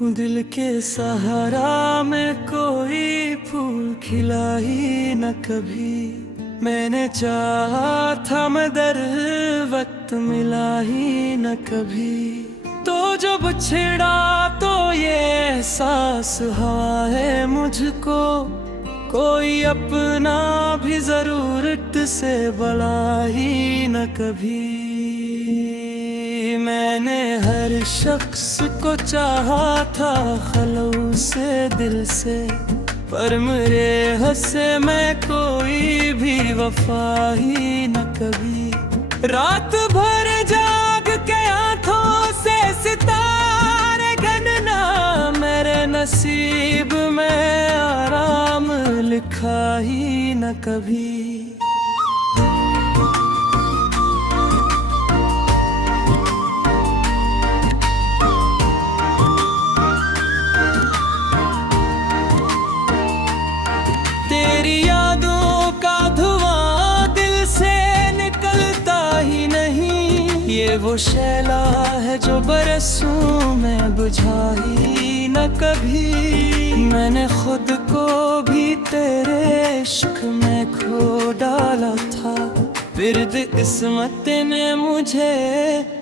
दिल के सहारा में कोई फूल खिला ही न कभी। मैंने चाहा था मगर वक्त मिला ही न कभी। तो जब छिड़ा तो ये एहसास हुआ है मुझको, कोई अपना भी जरूरत से भला ही न कभी। मैंने हर शख्स को चाहा था खलूस से दिल से, पर मेरे हंसे में कोई भी वफा ही न कभी। रात भर जाग के आंखों से सितारे गनना, मेरे नसीब में आराम लिखा ही न कभी। तेरी यादों का धुआं दिल से निकलता ही नहीं, ये वो शैला है जो बरसों में बुझा ही न कभी। मैंने खुद को भी तेरे इश्क में खो डाला था, फिर किस्मत ने मुझे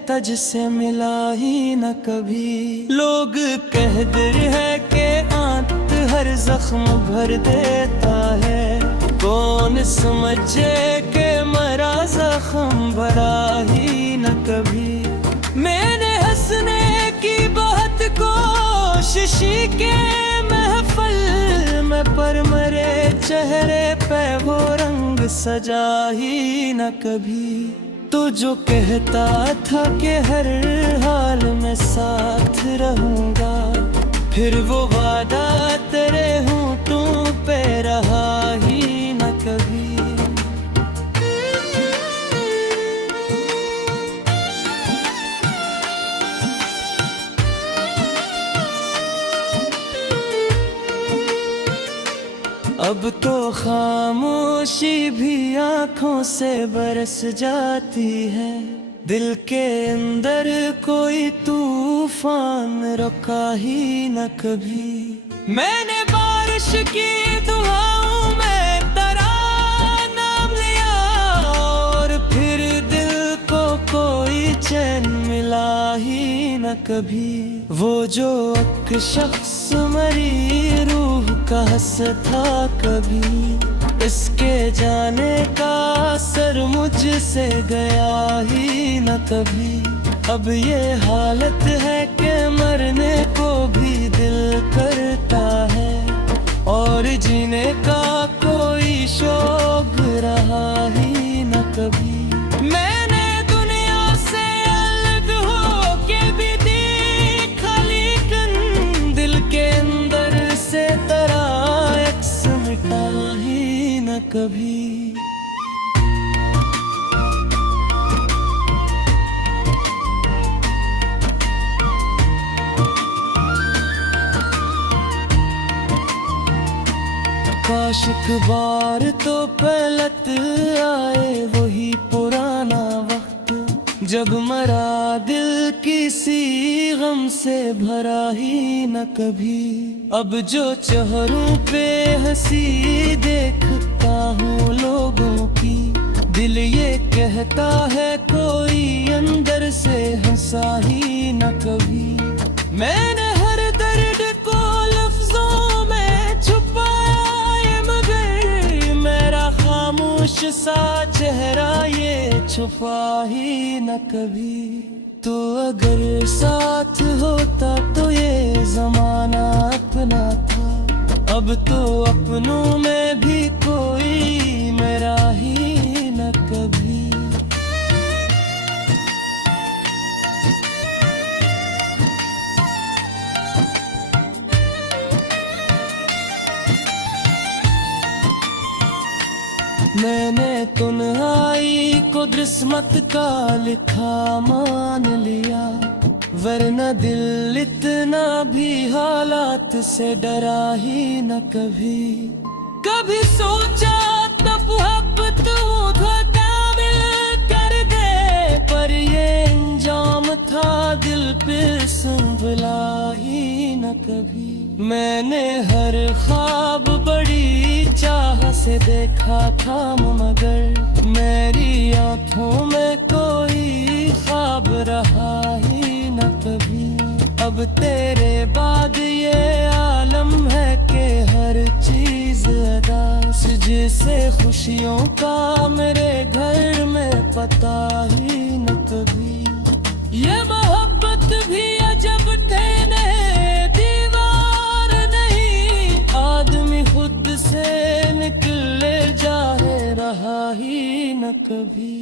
तज से मिला ही न कभी। लोग कहते हैं कि आंत हर जख्म भर देता है, कौन समझे कि मरा जख्म भरा ही न कभी। मैंने हंसने की बहुत कोशिश के महफल में, पर मेरे चेहरे पे वो रंग सजा ही न कभी। तो जो कहता था कि हर हाल में साथ रहूंगा, फिर वो वादा तेरे होंठों पे रहा ही न कभी। अब तो खामोशी भी आंखों से बरस जाती है, दिल के अंदर कोई तूफान रुका ही न कभी। मैंने बारिश की दुआओं में तेरा नाम लिया, और फिर दिल को कोई चैन मिला ही न कभी। वो जो एक शख्स मरी रूह का हंसता कभी, इसके जाने का असर मुझसे गया ही न कभी। अब ये हालत है कि मरने को भी दिल करता है, और जीने का कोई शौक रहा ही न कभी। मैंने दुनिया से अलग हो के भी देखा, लेकिन दिल के अंदर से तेरा अक्स मिटा ही न कभी। काश एक बार तो पलट आए वही पुराना वक्त, जब मरा दिल किसी गम से भरा ही न कभी। अब जो चेहरों पे हंसी देखता हूँ लोगों की, दिल ये कहता है कोई अंदर से हंसा ही न कभी। मैंने हर दर्द को लफ्जों में छुपाया, मगर मेरा खामोश सा चेहरा ये छुपा ही न कभी। तो अगर साथ होता तो ये जमाना अपना था, अब तो अपनों में भी कोई मेरा ही न कभी। मैंने तन्हाई को किस्मत का लिखा मान लिया, वरना दिल इतना भी हालात से डरा ही न कभी। कभी सोचा तब मोहब्बत कामिल कर दे, पर ये अंजाम था दिल पे संभला ही न कभी। मैंने हर ख्वाब बड़ी चाह से देखा था, मगर मेरी आंखों में कोई ख्वाब रहा ही न कभी। अब तेरे बाद ये आलम है कि हर चीज अदास, जिसे खुशियों का मेरे घर में पता ही न कभी। ये मोहब्बत भी अजब तेने दीवार नहीं, आदमी खुद से निकले जाए रहा ही न कभी।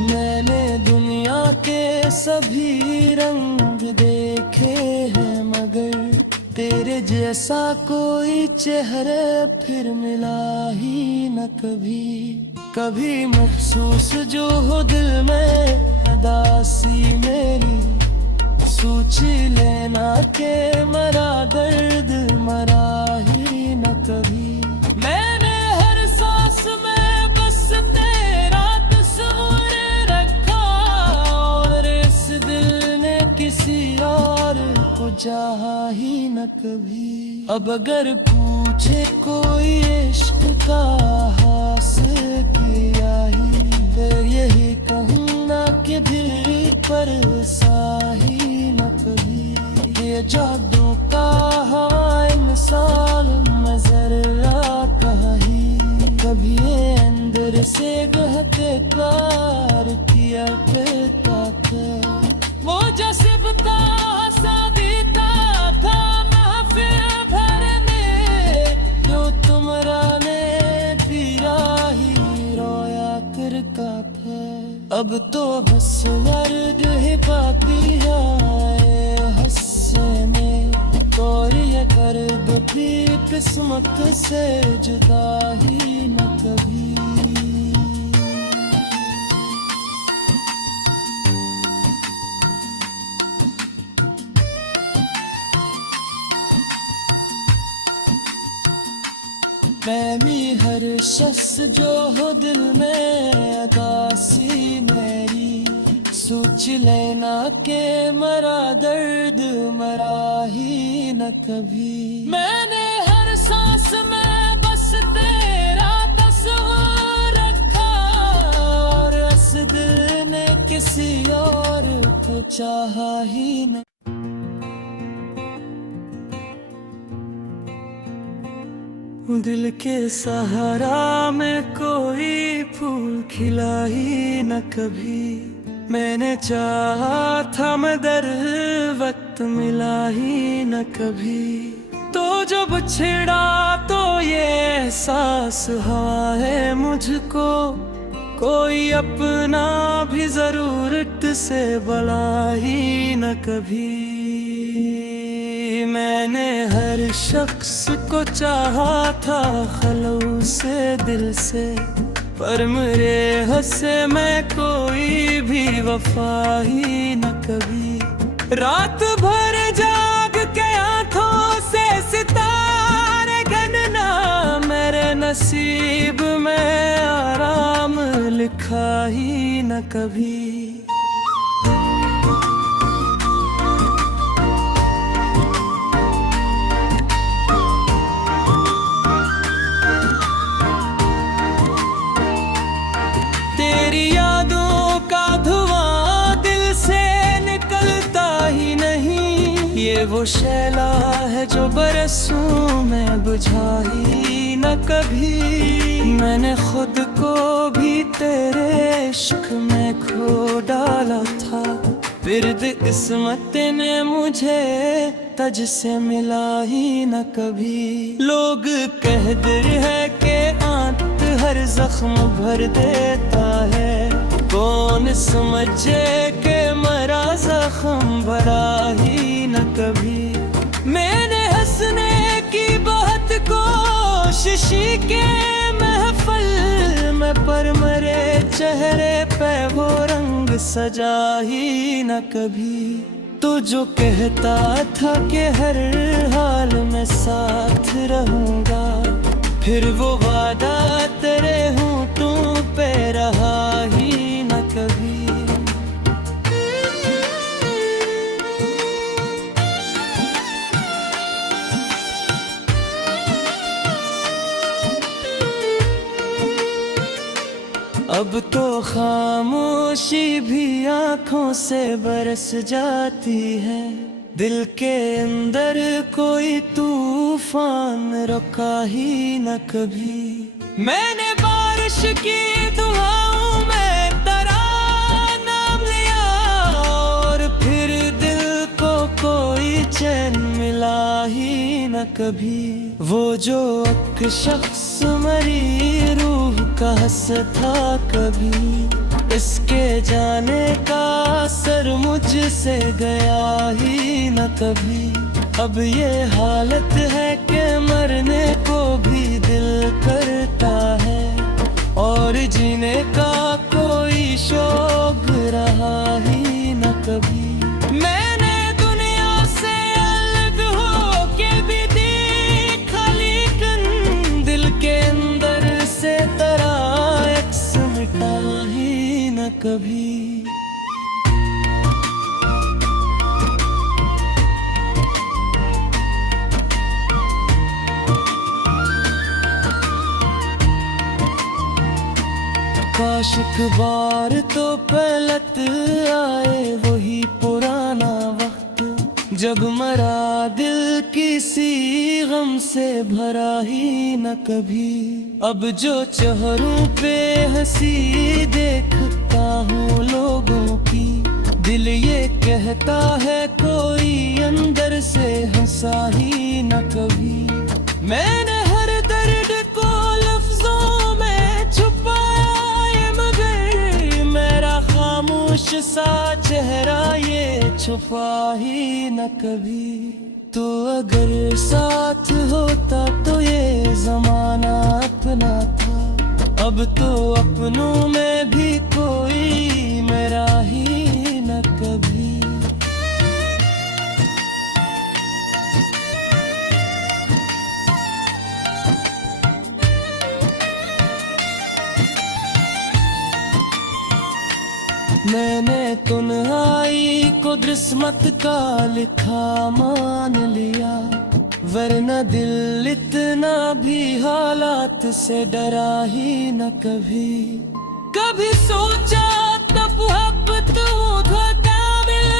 मैंने दुनिया के सभी रंग देखे हैं, मगर तेरे जैसा कोई चेहरे फिर मिला ही न कभी। कभी महसूस जो हो दिल में उदासी मेरी, सोच लेना के मरा दर्द मरा ही न कभी। मैंने हर सांस में बस तेरा तस्वीर रखा, और इस दिल ने किसी और को चाहा ही न कभी। अब अगर पूछे कोई इश्क का हासिल किया ही, फिर यही कहूँगा कि दिल पर साही न कभी। ये जादू का इंसान नजर आता ही, कभी ये अंदर से गहते प्यार किया करता था। वो जज्बता सादीता था महफिल भर में, जो तुमरा ने पीरा ही रोया करता था। अब तो बस मर्द ही बाकी है हंसने, और ये दर्द भी किस्मत से जुदा ही न कभी। प्रेमी हर शख्स जो हो दिल में अदासी मेरी, सोच लेना के मरा दर्द मरा ही न कभी। मैंने हर सांस में बस तेरा तस्वीर रखा, और इस दिल ने किसी और को चाहा ही न। दिल के सहारा में कोई फूल खिला ही न कभी। मैंने चाहा था मगर वक्त मिला ही न कभी। तो जब छिड़ा तो ये एहसास हुआ है मुझको, कोई अपना भी जरूरत से भला ही न कभी। मैंने हर शख्स को चाहा था खलूस से दिल से, पर मेरे हंसे में कोई भी वफा ही न कभी। रात भर जाग के आंखों से सितारे गनना, मेरे नसीब में आराम लिखा ही न कभी। तेरी यादों का धुआं दिल से निकलता ही नहीं, ये वो शैला है जो बरसों में बुझा ही न कभी। मैंने खुद को भी तेरे इश्क में खो डाला था, फिर किस्मत ने मुझे तज से मिला ही न कभी। लोग कहते हैं कि आंत हर जख्म भर देता है, कौन समझे कि मरा जख्म भरा ही न कभी। मैंने हंसने की बहुत कोशिश की महफिल में, पर मेरे चेहरे पे वो रंग सजा ही न कभी। तो जो कहता था कि हर हाल में साथ रहूंगा, फिर वो वादा तेरे होंठों पे रहा ही न कभी। अब तो खामोशी भी आंखों से बरस जाती है, दिल के अंदर कोई तूफान रुका ही न कभी। मैंने बारिश की दुआओं में तेरा नाम लिया, और फिर दिल को कोई चैन मिला ही न कभी। वो जो एक शख्स मरी रूह का हंसता कभी, इसके जाने का असर मुझसे गया ही न कभी। अब ये हालत है कि मरने को भी दिल करता है, और जीने का कोई शौक रहा ही न कभी। मैंने दुनिया से अलग हो के भी देखा, लेकिन दिल के अंदर से तेरा अक्स मिटा ही न कभी। काश एक बार तो पलट आए वही पुराना वक्त, जब मरा दिल किसी गम से भरा ही न कभी। अब जो चेहरों पे हंसी देखता हूँ लोगों की, दिल ये कहता है कोई अंदर से हंसा ही न कभी। मैंने हर दर्द को लफ्जों में छुपाया, मगर मेरा खामोश सा चेहरा ये छुपा ही न कभी। तो अगर साथ होता तो ये जमाना अपना था, अब तो अपनों में भी कोई मेरा ही न कभी। मैंने तन्हाई को किस्मत का लिखा मान लिया, वरना दिल इतना भी हालात से डरा ही न कभी। कभी सोचा तब मोहब्बत कामिल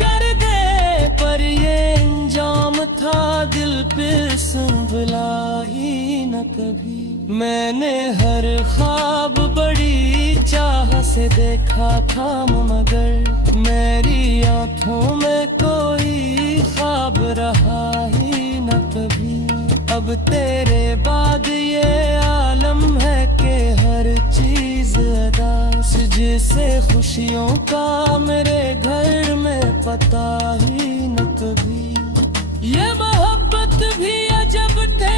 कर दे, पर ये अंजाम था दिल पे संभला ही न कभी। मैंने हर ख्वाब बड़ी चाह से देखा था, मगर मेरी आंखों में कोई ख्वाब रहा ही न कभी। अब तेरे बाद ये आलम है कि हर चीज अदास, जिसे खुशियों का मेरे घर में पता ही न कभी। ये मोहब्बत भी अजब थे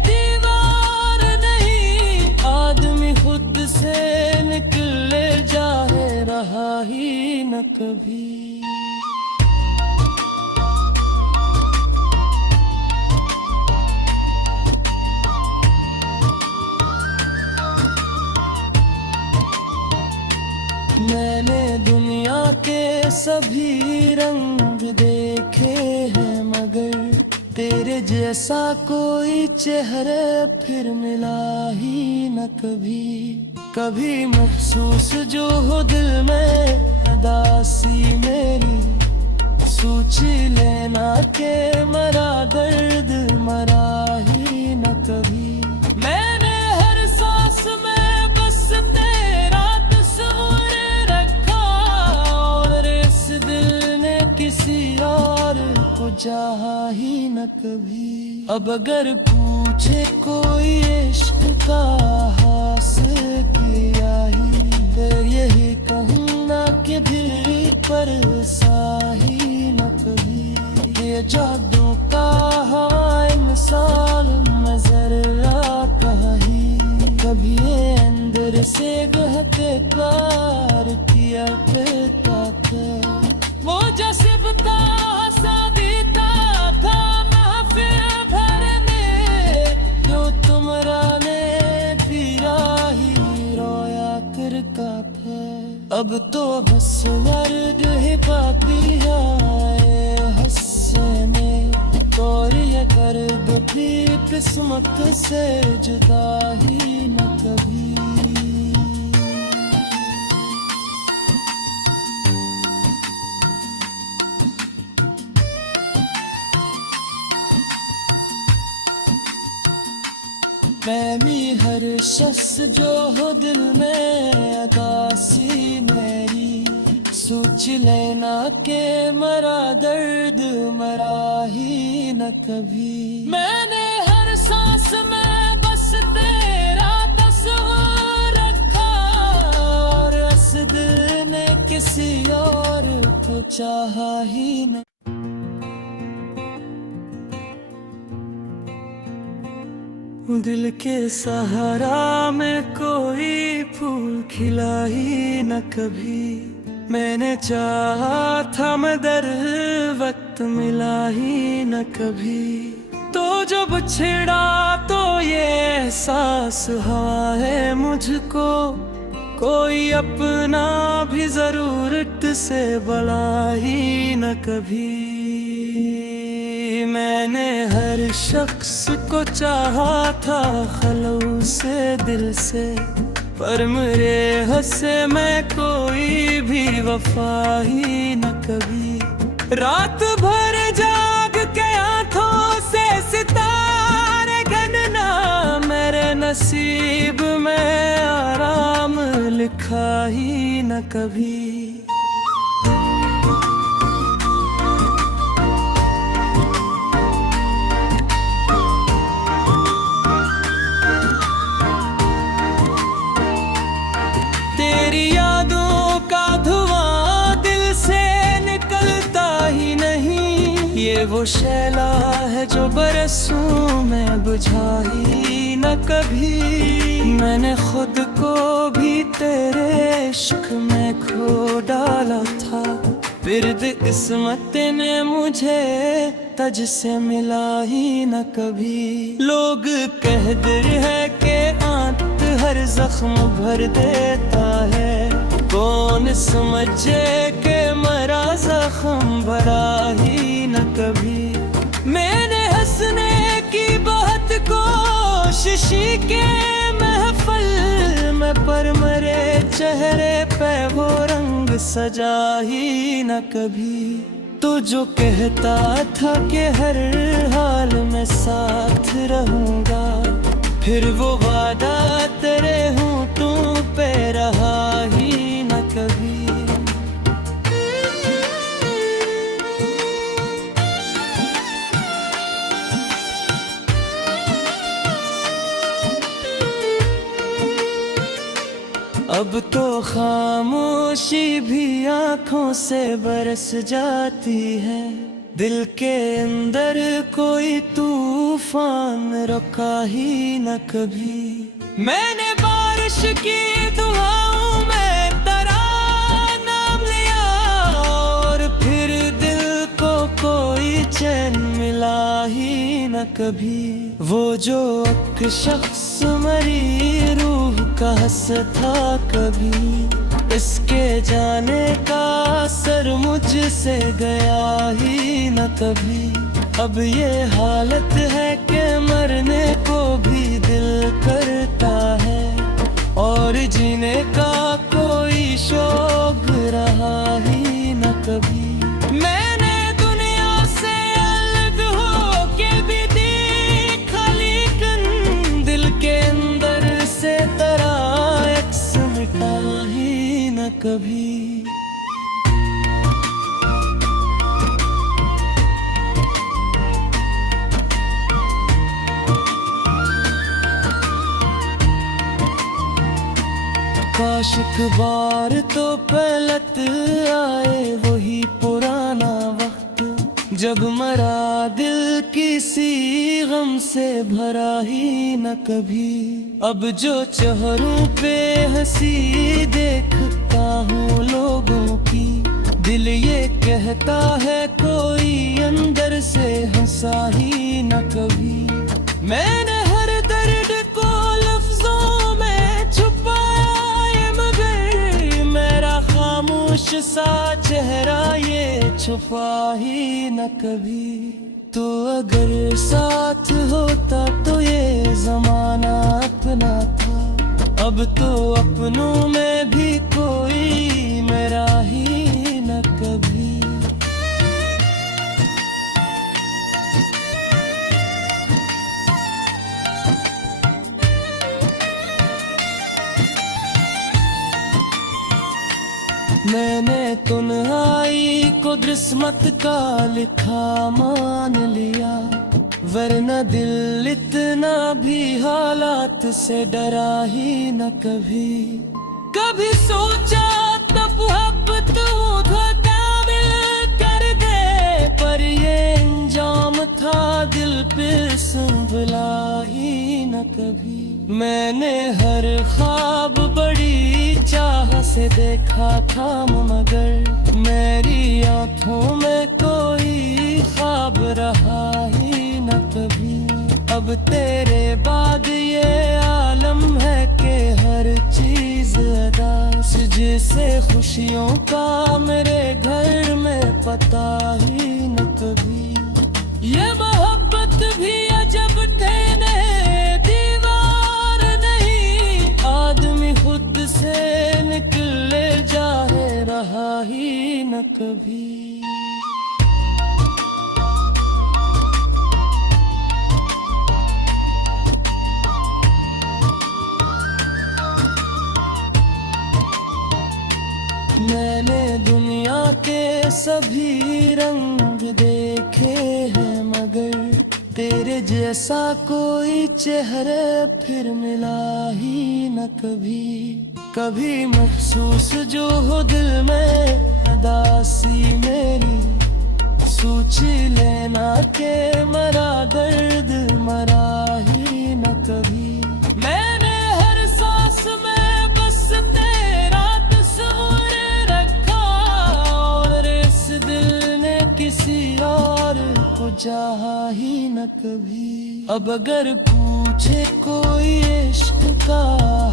दीवार नहीं, आदमी खुद से निकल जाए रहा ही न कभी। मैंने दुनिया के सभी रंग देखे हैं, मगर तेरे जैसा कोई चेहरे फिर मिला ही न कभी। कभी महसूस जो हो दिल में उदासी मेरी, सोच लेना के मरा दर्द मरा ही न कभी। मैंने हर सांस में बस तेरा तस्वीर रखा, और इस दिल ने किसी और को चाहा ही न कभी। अब अगर पूछे कोई इश्क का हासिल किया ही, फिर यही कहूँगा कि दिल पर साही न कभी। ये जादू का इंसान नजर आता ही, कभी ये अंदर से गहते कार किया करता था। वो जज्बता हंसा देता था महफिल भर में, जो तुम अब तो बस मर्द ही बाकी आए हंसने, और ये दर्द भी किस्मत से जुदा ही न कभी। प्रेमी हर शख्स जो हो दिल में अदासी मेरी, सोच लेना के मरा दर्द मरा ही न कभी। मैंने हर सांस में बस तेरा तस्वीर रखा, और इस दिल ने किसी और को चाहा ही न। दिल के सहारा में कोई फूल खिला ही न कभी, मैंने चाहा था मगर वक्त मिला ही न कभी। तो जब छिड़ा तो ये एहसास हुआ है मुझको, कोई अपना भी जरूरत से भला ही न कभी। मैंने हर शख्स को चाहा था खलूस से दिल से, पर मेरे हंसे में कोई भी वफा ही न कभी। रात भर जाग के आंखों से सितारे गिनना, मेरे नसीब में आराम लिखा ही न कभी। तेरी यादों का धुआं दिल से निकलता ही नहीं, ये वो शैला है जो बरसों में बुझा ही न कभी। मैंने खुद को भी तेरे इश्क में खो डाला था, फिर किस्मत ने मुझे तज से मिला ही न कभी। लोग कहते हैं कि आंत हर जख्म भर देता है, कौन समझे कि मरा जख्म भरा ही न कभी। मैंने हंसने की बहुत कोशिश के महफल में, पर मेरे चेहरे पे वो रंग सजा ही न कभी। तो जो कहता था कि हर हाल में साथ रहूंगा, फिर वो वादा तेरे होंठों पे रहा ही न कभी। अब तो खामोशी भी आंखों से बरस जाती है, दिल के अंदर कोई तूफान रुका ही न कभी। मैंने बारिश की दुआओं में तेरा नाम लिया, और फिर दिल को कोई चैन मिला ही न कभी। वो जो एक शख्स मरी रूह का हंसता कभी, इसके जाने का असर मुझसे गया ही न कभी। अब ये हालत है कि मरने को भी दिल करता है, और जीने का कोई शौक रहा ही न कभी। मैंने दुनिया से अलग हो के भी देखा, लेकिन दिल के अंदर से तेरा अक्स मिटा ही न कभी। काश एक बार तो पलट आए वही पुराना वक्त, जब मरा दिल किसी गम से भरा ही न कभी। अब जो चेहरों पे हंसी देखता हूँ लोगों की, दिल ये कहता है कोई अंदर से हंसा ही न कभी। मैंने हर दर्द को लफ्जों में छुपाया, मगर मेरा सा चेहरा ये छुपा ही न कभी। तो अगर साथ होता तो ये जमाना अपना था, अब तो अपनों में भी कोई मेरा ही न कभी। मैंने तन्हाई को किस्मत का लिखा मान लिया, वरना दिल इतना भी हालात से डरा ही न कभी। कभी सोचा तब मोहब्बत काबिल कर दे, पर ये अंजाम था दिल पे संभला ही न कभी। मैंने हर ख्वाब बड़ी चाह से देखा था, मगर मेरी आंखों में कोई ख्वाब रहा ही न कभी। अब तेरे बाद ये आलम है कि हर चीज अदास, जिसे खुशियों का मेरे घर में पता ही न कभी। ये मोहब्बत भी अजब थे दीवार नहीं, आदमी खुद से निकले जाए रहा ही न कभी। मैंने दुनिया के सभी रंग देखे हैं, मगर तेरे जैसा कोई चेहरे फिर मिला ही न कभी। कभी महसूस जो हो दिल में उदासी मेरी, सोच लेना के मरा दर्द मरा ही न कभी। मैंने हर सांस में बस तेरा तस्वीर रखा, और इस दिल ने किसी और को चाहा ही न कभी। अब अगर पूछे कोई इश्क का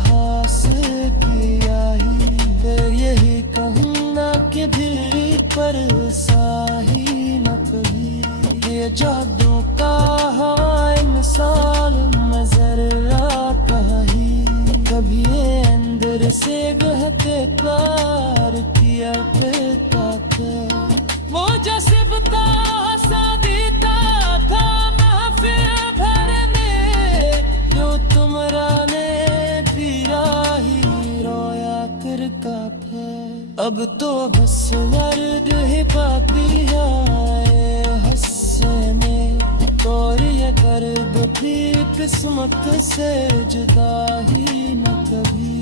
हासिल किया ही, फिर यही कहूँगा कि दिल पर साही न कभी। ये जादू का इंसान नजर आता ही, कभी ये अंदर से बहते प्यार किया करता था। वो जज्बा हंसा देता था महफिल भर में, जो तुमरा ने पीरा ही रोया करता था। अब तो बस मर्द ही बाकी है हंसने, और ये दर्द भी किस्मत से जुदा ही न कभी।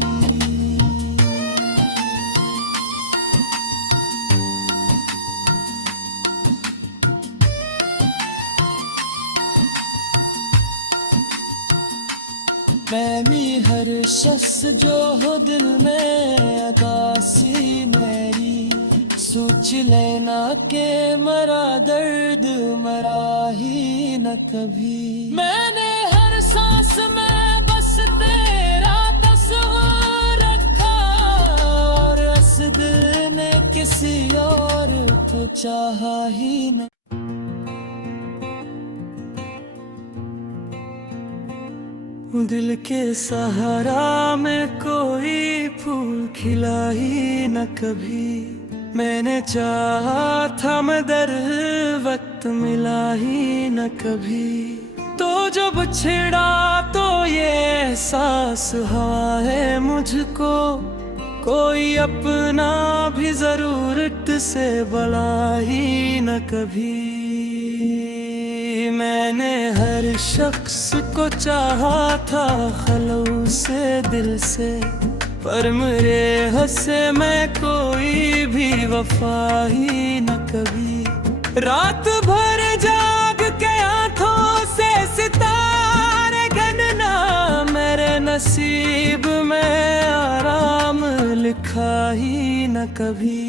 प्रेमी हर शख्स जो हो दिल में अदासी मेरी, सोच लेना के मरा दर्द मरा ही न कभी। मैंने हर सांस में बस तेरा तस्वीर रखा, और इस दिल ने किसी और को चाहा ही न। दिल के सहारा में कोई फूल खिला ही न कभी। मैंने चाहा था मगर वक्त मिला ही न कभी। तो जब छिड़ा तो ये एहसास हुआ है मुझको, कोई अपना भी जरूरत से भला ही न कभी। मैंने हर शख्स को चाहा था खलूस से दिल से, पर मेरे हंसे में कोई भी वफा ही न कभी। रात भर जाग के आंखों से सितारे गिनना, मेरे नसीब में आराम लिखा ही न कभी।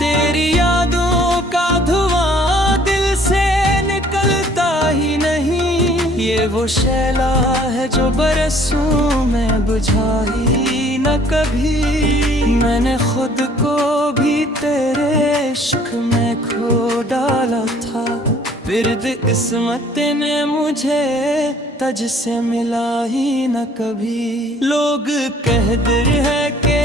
तेरी यादों का धुआं ये वो शैला है जो बरसों में बुझा ही न कभी। मैंने खुद को भी तेरे इश्क में खो डाला था, फिर भी किस्मत ने मुझे तुझ से मिला ही न कभी। लोग कहते हैं कि